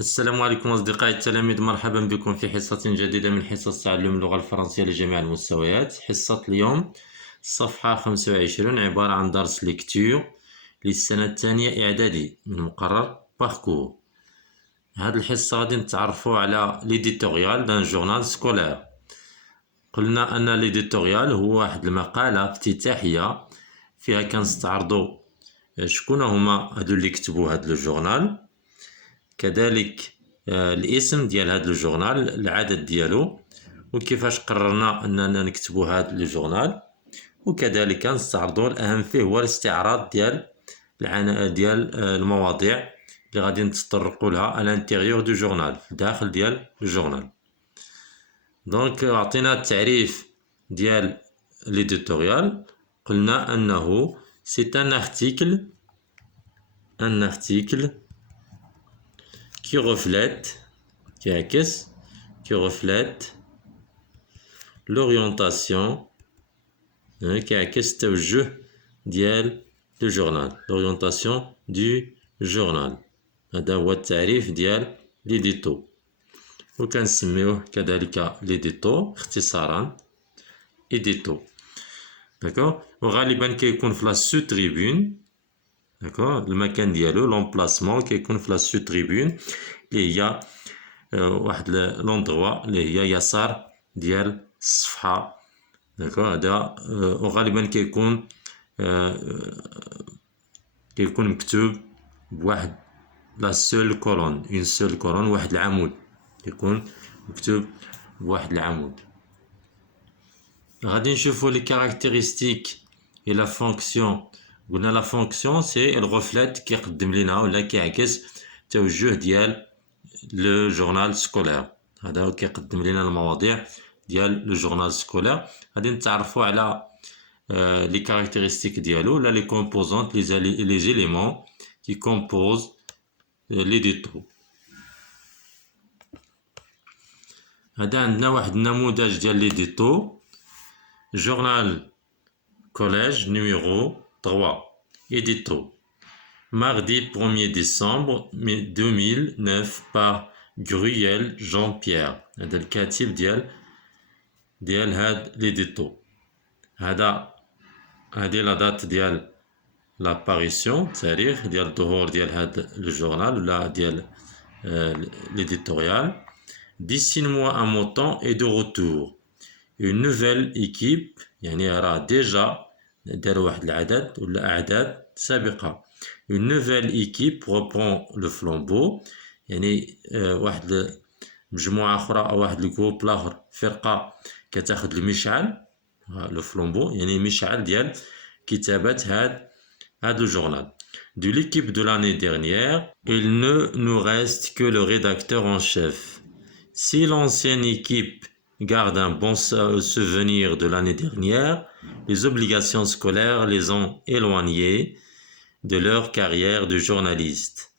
السلام عليكم أصدقائي التلاميذ، مرحبا بكم في حصة جديدة من حصص تعلم اللغة الفرنسية لجميع المستويات. حصة اليوم الصفحة 25 عبارة عن درس ليكتور للسنة الثانية إعدادي من مقرر باركور. هذه الحصة غادي نتعرفوا على ليديتوريال دان جورنال سكولير. قلنا أن ليديتوريال هو واحد المقالة افتتاحية فيها كنستعرضوا شكون هما هادو اللي كتبوا هاد الجورنال، كذلك الاسم ديال هذا الجورنال، العدد ديالو، وكيفاش قررنا اننا نكتبوا هذا الجورنال، وكذلك نستعرضوا الاهم فيه هو الاستعراض ديال المواضيع اللي غادي نتطرقوا لها الانتيريور دو جورنال، داخل ديال الجورنال. دونك عطينا التعريف ديال ليديتوريال، قلنا انه سي ان ارتيكل qui reflète l'orientation qui عكس توجه ديال le journal، l'orientation du journal. هذا هو التعريف ديال ليديتو، وكنسميوه كذلك ليديتو اختصارا إيديتو. داكوغ، وغالبا كيكون في لا سو تريبون. داكوغ، المكان ديالو لومبلاسمون كيكون في لا سو تريبون اللي هي واحد لوندغوا اللي هي يسار ديال الصفحة. داكوغ، هذا وغالبا كيكون مكتوب بواحد لا سول كولون، اون سول كولون، واحد العمود، كيكون مكتوب بواحد العمود. غادي نشوفو لي كاركتيرستيك اي لا فونكسيون. قلنا لا فونكسيون سي الغفلات كيقدم لينا ولا كيعكس توجه ديال لو جورنال سكولير. هذا كيقدم لينا المواضيع ديال لو جورنال سكولير. غادي نتعرفوا على لي كاركتيرستيك ديالو ولا لي كومبوزونط، لي زيليمون كي كومبوز ليديتو. هذا عندنا واحد النموذج ديال ليديتو. جورنال كوليج numéro 3 édito mardi 1er décembre 2009 par Gruel Jean-Pierre. هذا الكاتب ديال هاد ليديتو. هادي لا دات ديال لاباريسيون، تاريخ ديال الظهور ديال هاد الجورنال ولا ديال ليديتوريال. D'ici le mois un montant est de retour. Une nouvelle équipe، يعني راه ديجا داروا واحد العدد ولا أعداد سابقة. Une nouvelle équipe reprend le flambeau، يعني واحد مجموعة أخرى أو واحد الجروب لاخر، فرقة كتاخد المشعل، لو فلامبو يعني مشعل ديال كتابة هاد الجورنال. De l'équipe de l'année dernière il ne nous reste que le rédacteur en chef. Si l'ancienne équipe garde un bon souvenir de l'année dernière, les obligations scolaires les ont éloignés de leur carrière de journaliste.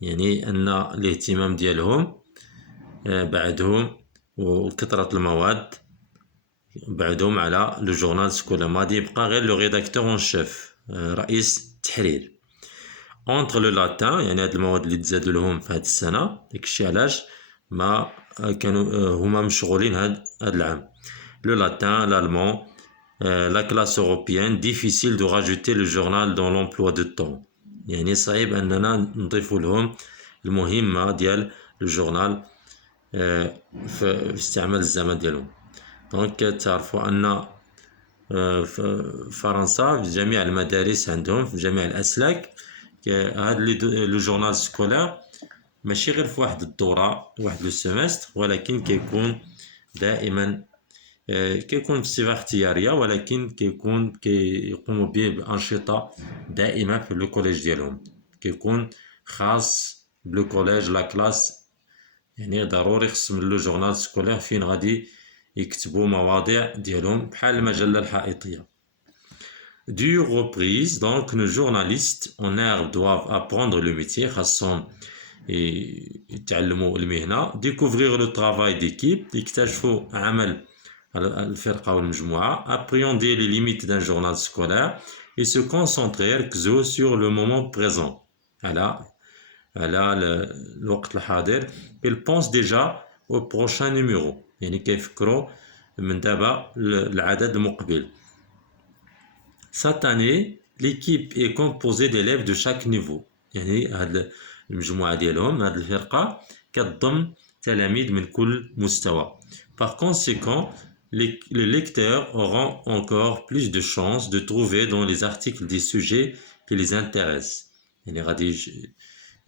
يعني أن الاهتمام ديالهم بعدهم وكثرة المواد بعدهم على لو جورنال سكولير، ما غادي يبقى غير لو ريداكتور اون شيف، رئيس التحرير. اونتر لو لاتان، يعني هاد المواد اللي تزادوا لهم في هاد السنة، داكشي علاش ما كانوا هما مشغولين هاد العام. Le latin, l'allemand, la classe européenne, difficile de rajouter le journal dans l'emploi de temps. يعني صعيب أننا نضيفوا لهم المهمة ديال الجورنال في استعمال الزمن ديالهم. دونك تعرفوا أن في فرنسا في جميع المدارس عندهم في جميع الأسلاك هاد لو جورنال سكولير ماشي غير في واحد الدورة واحد لو سيمستر، ولكن كيكون دائما كيكون بصفة اختيارية، ولكن كيقوموا به بأنشطة دائمة في لو كوليج ديالهم، كيكون خاص بلو كوليج لا كلاس. يعني ضروري خصهم لو جورنال سكولير فين غادي يكتبوا مواضيع ديالهم بحال المجلة الحائطية. Du reprise, donc nos journalistes en herbe doivent apprendre le métier، خاصهم يتعلموا المهنة. découvrir le travail d'équipe، يكتشفوا عمل الفرقة والمجموعة. appréhender les limites d'un journal scolaire et se concentrer sur le moment présent، على على الوقت الحاضر. ils pensent déjà au prochain numéro يعني كيفكروا من دابا العدد المقبل. Cette année l'équipe est composée d'élèves de chaque niveau يعني هاد المجموعة ديالهم هاد الفرقة كتضم تلاميذ من كل مستوى. Par conséquent les lecteurs auront encore plus de chances de trouver dans les articles des sujets qui les intéressent يعني غادي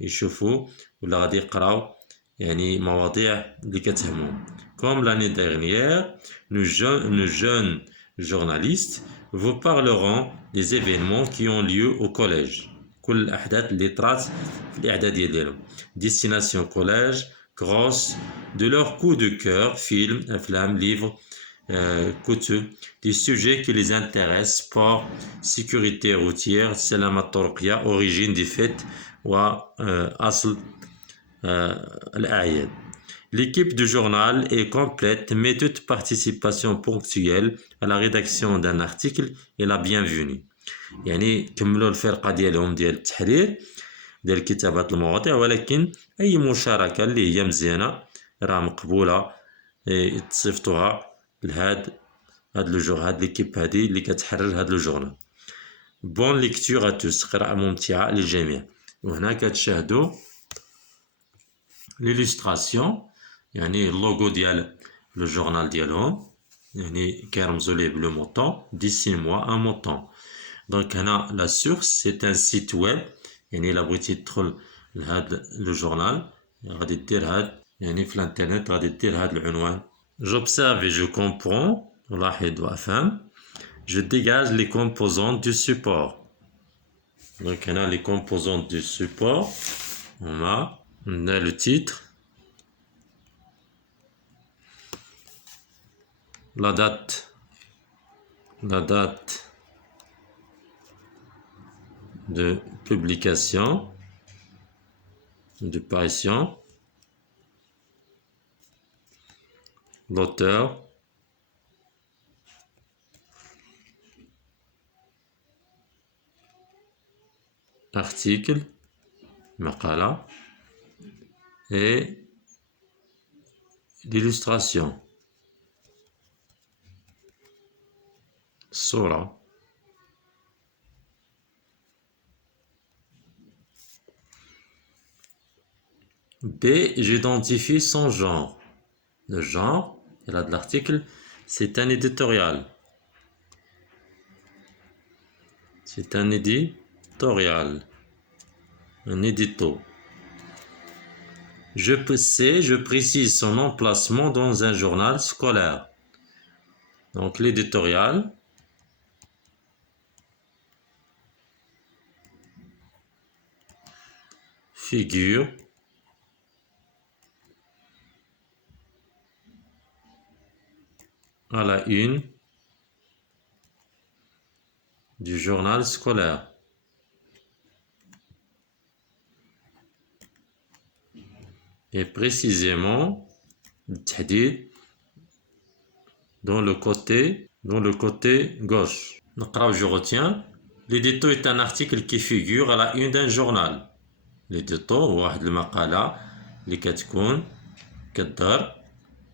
يشوفوا ولا غادي يقراو يعني مواضيع اللي كتهمهم. Comme l'année dernière, nos jeunes journalistes vous parleront des événements qui ont lieu au collège. كل الأحداث اللي طرات في الإعدادية ديالهم. Destination collège, grosse, de leur coup de cœur, films, أفلام, livres, كتب, des sujets qui les intéressent, sport, sécurité routière, سلامة الطرقية, origine des fêtes وأصل الأعياد. L'équipe du journal est complète, mais toute participation ponctuelle à la rédaction d'un article est la bienvenue. يعني كملوا الفرقة ديالهم ديال التحرير ديال كتابة المواضيع ولكن أي مشاركة اللي هي مزيانة راه مقبولة تصيفطوها لهاد هاد ليكيب هادي اللي كتحرر هاد لو جورنال. بون ليكتور اتوس قراءة ممتعة للجميع. وهنا كتشاهدوا ليلوستراسيون يعني اللوغو ديال لو جورنال ديالهم يعني كيرمزوا ليه بلو موطون dessine-moi un mouton. دونك هنا لا سورس سي ان سيت ويب يعني الا بغيتي تدخل لهاد لو جورنال غادي دير هاد يعني في الانترنت غادي دير هاد العنوان. J'observe et je comprends ألاحظ وأفهم. Je dégage les composantes du support. Donc هنا les composantes du support on a le titre, la date de publication, de parution, l'auteur, article, maqala et l'illustration, Sora. B, j'identifie son genre. Le genre, il a de l'article, c'est un éditorial. C'est un éditorial. Un édito. Je précise son emplacement dans un journal scolaire. Donc l'éditorial. Figure. À la une du journal scolaire. Et précisément dans le côté gauche. Je retiens. L'édito est un article qui figure à la une d'un journal. l'édito هو واحد المقالة اللي كتكون كتظهر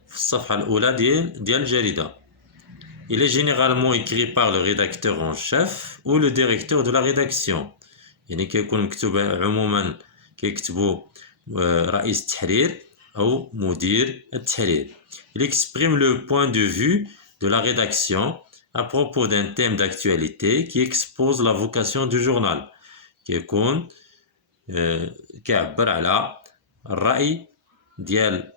في الصفحة الأولى ديال الجريدة. Il est généralement écrit par le rédacteur en chef ou le directeur de la rédaction. يعني كيكون مكتوب عموما كيكتبوا رئيس التحرير أو مدير التحرير. Il exprime le point de vue de la rédaction à propos d'un thème d'actualité qui expose la vocation du journal. كيكون كيعبر على الرأي ديال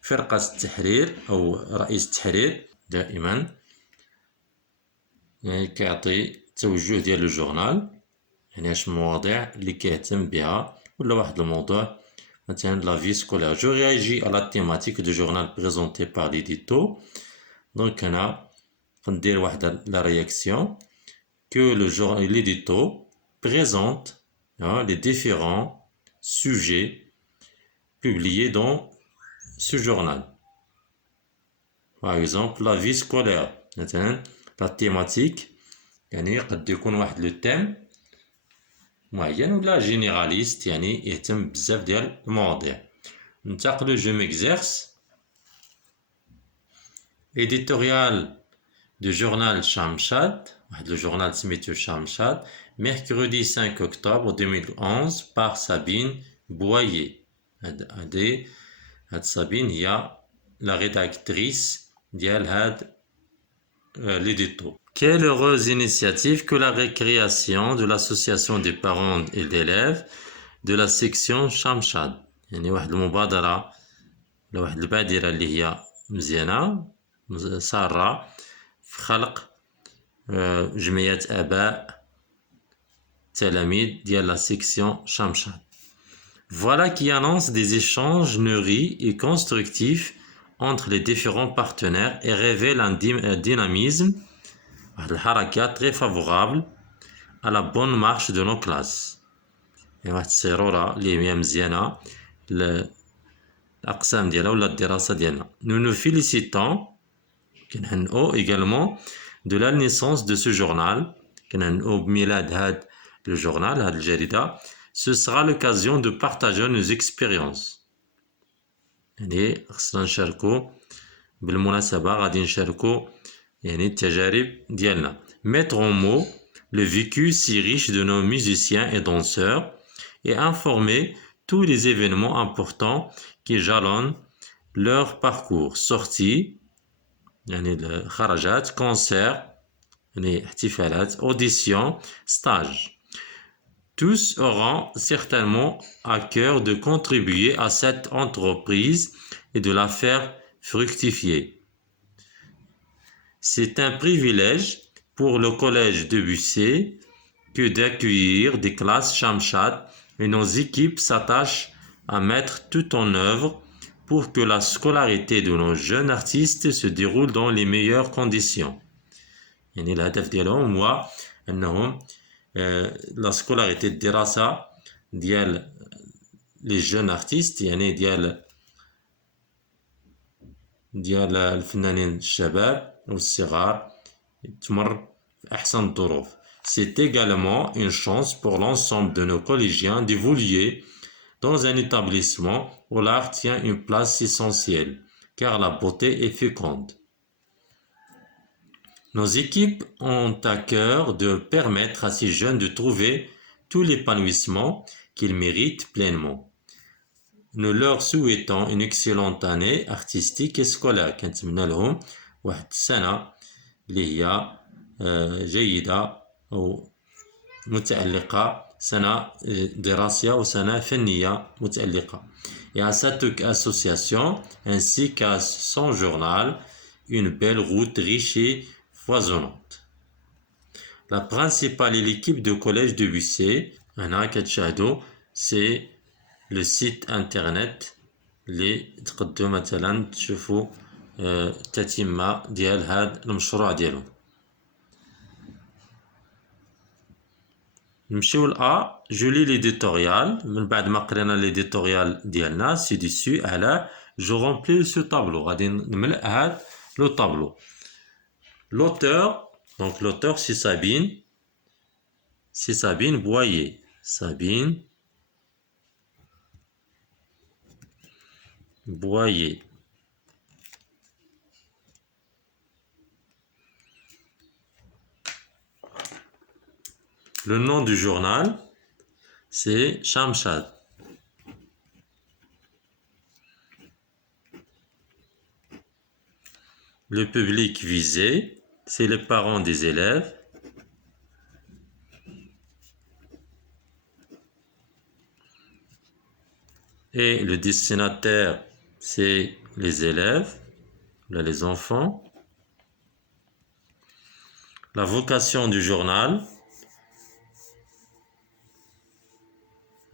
فرقة التحرير أو رئيس التحرير دائما يعني كيعطي التوجه ديال الجورنال يعني اش المواضيع اللي كيهتم بها ولا واحد الموضوع مثلا la vie scolaire. Je réagis à la thématique du journal présenté par l'édito. Donc هنا غندير واحد la réaction que l'édito présente les différents sujets publiés dans ce journal. Par exemple la vie scolaire مثلا la thématique يعني قد يكون واحد لو تيم معين ولا جينيراليست يعني يهتم بزاف ديال المواضيع. ننتقلو جو ميكزيرس. éditorial du journal Shamshad, le journal سميتو Shamshad, mercredi 5 octobre 2011 par Sabine Boyer. هاد Sabine هي la rédactrice ديال هاد l'édito. Quelle heureuse initiative que la récréation de l'association des parents et d'élèves de la section Shamshad. يعني واحد المبادرة ولا واحد البادرة اللي هي مزيانة سارة في خلق جمعية آباء تلاميذ ديال la section Shamshad. Voilà qui annonce des échanges nourris et constructifs entre les différents partenaires et révèle un dynamisme, une حركة très favorable à la bonne marche de nos classes. واحد السيرورة اللي هي مزيانة الأقسام ديالها ولا الدراسة ديالنا. Nous nous félicitons كنهنئو également de la naissance de ce journal. كنهنئو بميلاد هاد الجورنال هاد الجريدة. Ce sera l'occasion de partager nos expériences. يعني خصنا نشاركو بالمناسبة غادي نشاركو يعني التجارب ديالنا. Mettre en mots le vécu si riche de nos musiciens et danseurs et informer tous les événements importants qui jalonnent leur parcours. Sorties, يعني الخرجات, concerts, يعني احتفالات, auditions, stages. Tous auront certainement à cœur de contribuer à cette entreprise et de la faire fructifier. C'est un privilège pour le collège de Bussé que d'accueillir des classes Shamshad et nos équipes s'attachent à mettre tout en œuvre pour que la scolarité de nos jeunes artistes se déroule dans les meilleures conditions. يعني الهدف ديالهم هو أنهم لا سكولاريتي الدراسة ديال لي جون ارتيست يعني ديال الفنانين الشباب والصغار تمر في أحسن الظروف. C'est également une chance pour l'ensemble de nos collégiens d'évoluer dans un établissement où l'art tient une place essentielle, car la beauté est féconde. Nos équipes ont à cœur de permettre à ces jeunes de trouver tout l'épanouissement qu'ils méritent pleinement. Nous leur souhaitons une excellente année artistique et scolaire. كنتمنى لهم واحد السنة اللي هي جيدة أو متألقة, سنة دراسية وسنة فنية متألقة. Et à cette association ainsi qu'à son journal une belle route riche et foisonnante. La principale et l'équipe de collège de Bussé, هنا كتشاهدوا c'est le site internet اللي تقدروا مثلا تشوفوا التتمة ديال هذا المشروع ديالهم. نمشيو لأ. جو لي ليديتوريال. من بعد ما قرينا ليديتوريال ديالنا سي ديسو على جو رومبلي سو طابلو. غادي نملأ هاد لو طابلو. L'auteur, donc l'auteur c'est Sabine Boyer. Sabine Boyer. Le nom du journal, c'est Shamshad. Le public visé, c'est les parents des élèves. Et le destinataire, c'est les élèves, là, les enfants. La vocation du journal,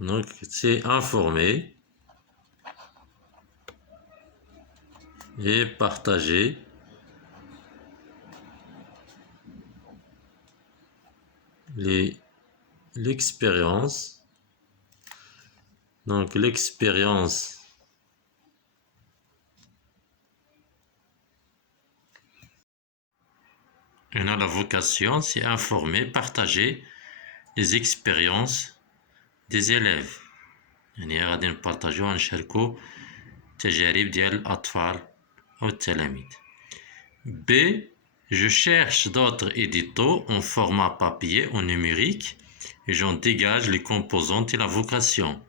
donc c'est informer et partager l'expérience. Donc l'expérience et la vocation, c'est informer, partager les expériences des élèves. يعني غادي نبارطاجيو ونشاركو تجارب ديال الأطفال أو التلاميذ. B. Je cherche d'autres éditos en format papier ou numérique et j'en dégage les composantes et la vocation.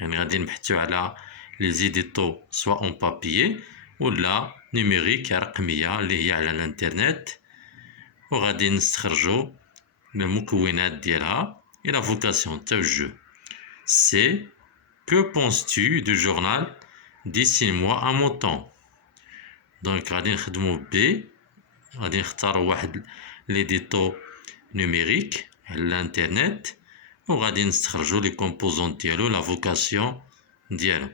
يعني غادي نبحثو على les éditos soit en papier ولا numérique رقمية اللي هي على الانترنت وغادي نستخرجو المكونات ديالها et la vocation تاع الجو. C. Que penses-tu du journal Dessine-moi un mon temps. دونك غادي نخدمو B. غادي نختارو واحد ليديتو نوميريك على الانترنت وغادي نستخرجو لي كومبوزونت ديالو لا فوكاسيون ديالو.